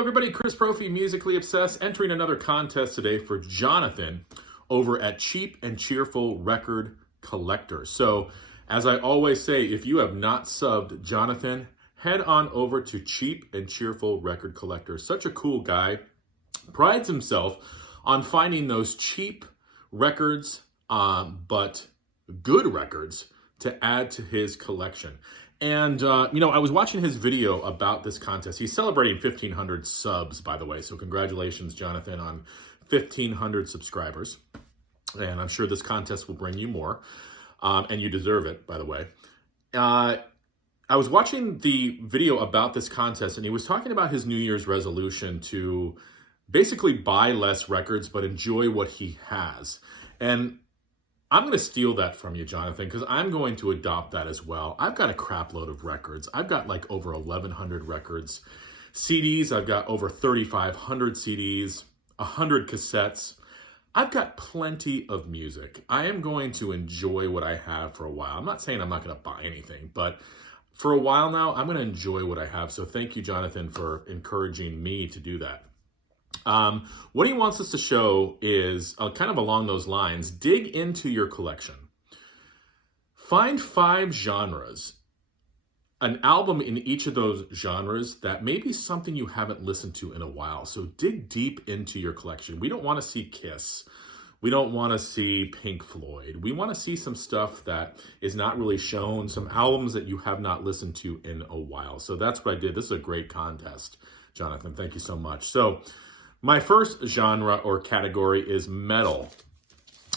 everybody, Chris Profi, Musically Obsessed, entering another contest today for Jonathan over at Cheap and Cheerful Record Collector. So, as I always say, if you have not subbed Jonathan, head on over to Cheap and Cheerful Record Collector. Such a cool guy. Prides himself on finding those cheap records, but good records to add to his collection. And, I was watching his video about this contest. He's celebrating 1,500 subs, by the way. So congratulations, Jonathan, on 1,500 subscribers. And I'm sure this contest will bring you more. And you deserve it, by the way. I was watching the video about this contest, and he was talking about his New Year's resolution to basically buy less records, but enjoy what he has. And I'm going to steal that from you, Jonathan, because I'm going to adopt that as well. I've got a crap load of records. I've got like over 1,100 records. CDs, I've got over 3,500 CDs, 100 cassettes. I've got plenty of music. I am going to enjoy what I have for a while. I'm not saying I'm not going to buy anything, but for a while now, I'm going to enjoy what I have. So thank you, Jonathan, for encouraging me to do that. What he wants us to show is kind of along those lines. Dig into your collection. Find 5 genres, an album in each of those genres that may be something you haven't listened to in a while. So dig deep into your collection. We don't want to see Kiss. We don't want to see Pink Floyd. We want to see some stuff that is not really shown, some albums that you have not listened to in a while. So that's what I did. This is a great contest, Jonathan. Thank you so much. So my first genre or category is metal.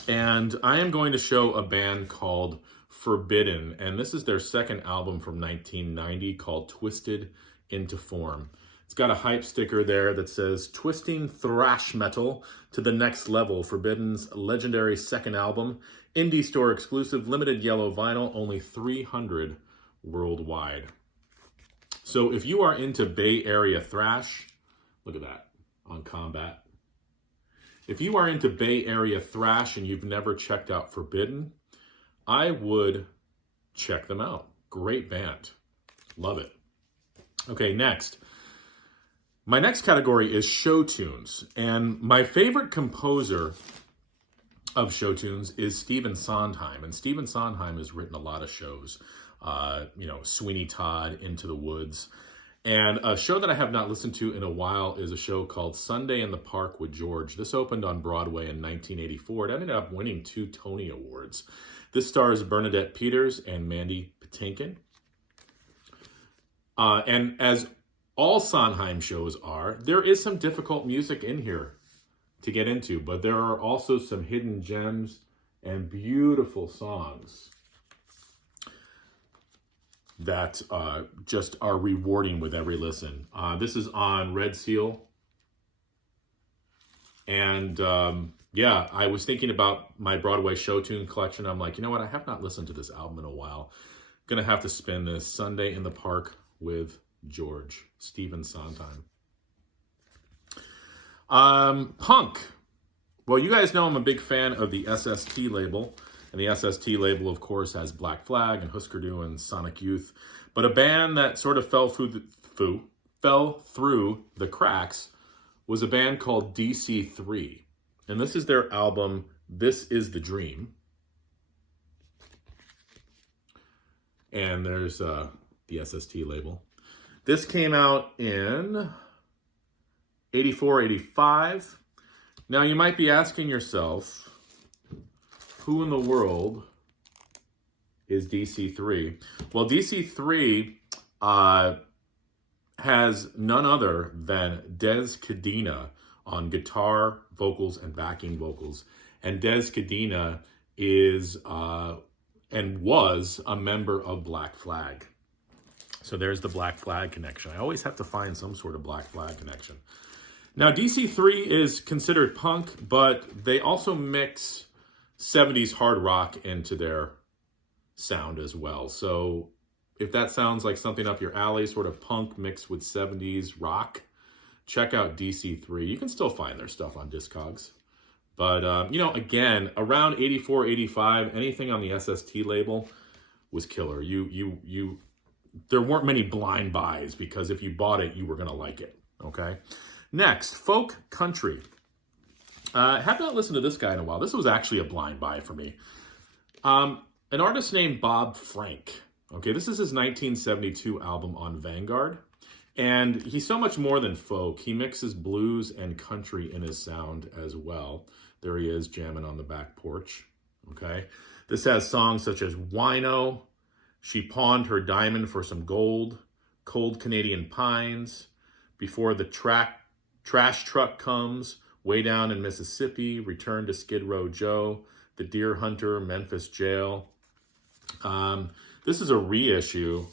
And I am going to show a band called Forbidden. And this is their second album from 1990 called Twisted into Form. It's got a hype sticker there that says, "Twisting thrash metal to the next level. Forbidden's legendary second album. Indie store exclusive, limited yellow vinyl, only 300 worldwide." So if you are into Bay Area thrash, look at that. On Combat. If you are into Bay Area thrash and you've never checked out Forbidden, I would check them out. Great band. Love it. Okay, next. My next category is show tunes. And my favorite composer of show tunes is Stephen Sondheim. And Stephen Sondheim has written a lot of shows. Sweeney Todd, Into the Woods. And a show that I have not listened to in a while is a show called Sunday in the Park with George. This opened on Broadway in 1984. It ended up winning 2 Tony Awards. This stars Bernadette Peters and Mandy Patinkin. And as all Sondheim shows are, there is some difficult music in here to get into, but there are also some hidden gems and beautiful songs that just are rewarding with every listen. This is on Red Seal. And I was thinking about my Broadway show tune collection. I'm like, you know what? I have not listened to this album in a while. Gonna have to spin this. Sunday in the Park with George, Stephen Sondheim. Punk. Well, you guys know I'm a big fan of the SST label. And the SST label, of course, has Black Flag and Husker Du and Sonic Youth. But a band that sort of fell through the cracks was a band called DC3. And this is their album, This Is the Dream. And there's the SST label. This came out in 84, 85. Now, you might be asking yourself, who in the world is DC3? Well, DC3 has none other than Des Cadena on guitar, vocals, and backing vocals. And Des Cadena is and was a member of Black Flag. So there's the Black Flag connection. I always have to find some sort of Black Flag connection. Now, DC3 is considered punk, but they also mix 70s hard rock into their sound as well. So if that sounds like something up your alley, sort of punk mixed with 70s rock, check out DC3. You can still find their stuff on Discogs. But, again, around 84, 85, anything on the SST label was killer. There weren't many blind buys because if you bought it, you were going to like it. Okay. Next, folk country. Have not listened to this guy in a while. This was actually a blind buy for me. An artist named Bob Frank. Okay, this is his 1972 album on Vanguard. And he's so much more than folk. He mixes blues and country in his sound as well. There he is jamming on the back porch. Okay. This has songs such as Wino, She Pawned Her Diamond for Some Gold, Cold Canadian Pines, Before the Trash Truck Comes, Way Down in Mississippi, Return to Skid Row Joe, The Deer Hunter, Memphis Jail. This is a reissue.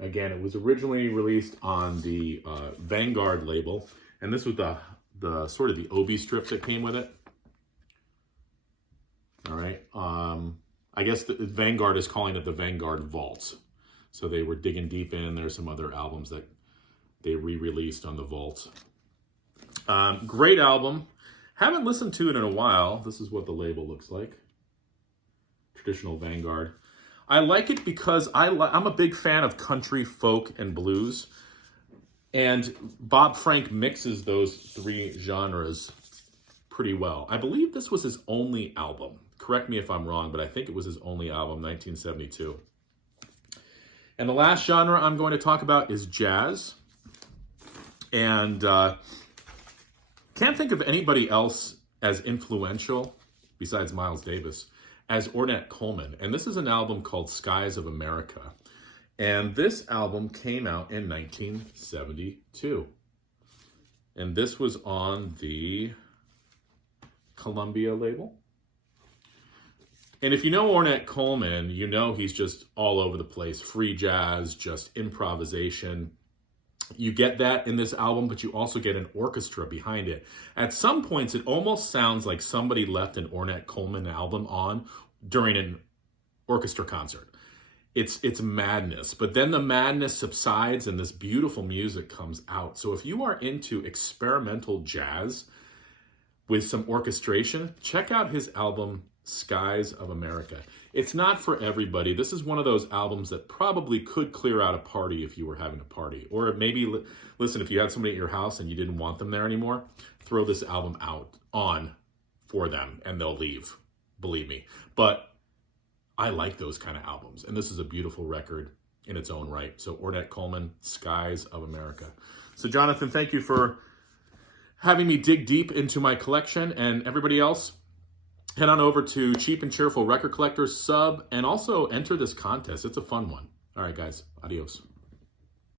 Again, it was originally released on the Vanguard label, and this was the sort of the Obi strip that came with it. All right. I guess the Vanguard is calling it the Vanguard Vault. So they were digging deep in. There's some other albums that they re-released on the Vault. Great album. Haven't listened to it in a while. This is what the label looks like. Traditional Vanguard. I like it because I'm a big fan of country, folk, and blues. And Bob Frank mixes those three genres pretty well. I believe this was his only album. Correct me if I'm wrong, but I think it was his only album, 1972. And the last genre I'm going to talk about is jazz. And can't think of anybody else as influential, besides Miles Davis, as Ornette Coleman. And this is an album called Skies of America. And this album came out in 1972. And this was on the Columbia label. And if you know Ornette Coleman, you know he's just all over the place. Free jazz, just improvisation. You get that in this album, but you also get an orchestra behind it. At some points, it almost sounds like somebody left an Ornette Coleman album on during an orchestra concert. It's madness, but then the madness subsides and this beautiful music comes out. So if you are into experimental jazz with some orchestration, check out his album, Skies of America. It's not for everybody. This is one of those albums that probably could clear out a party if you were having a party. Or maybe, listen, if you had somebody at your house and you didn't want them there anymore, throw this album on for them and they'll leave. Believe me. But I like those kind of albums. And this is a beautiful record in its own right. So Ornette Coleman, Skies of America. So Jonathan, thank you for having me dig deep into my collection. And everybody else, head on over to Cheap and Cheerful Record Collectors, sub, and also enter this contest. It's a fun one. All right, guys. Adios.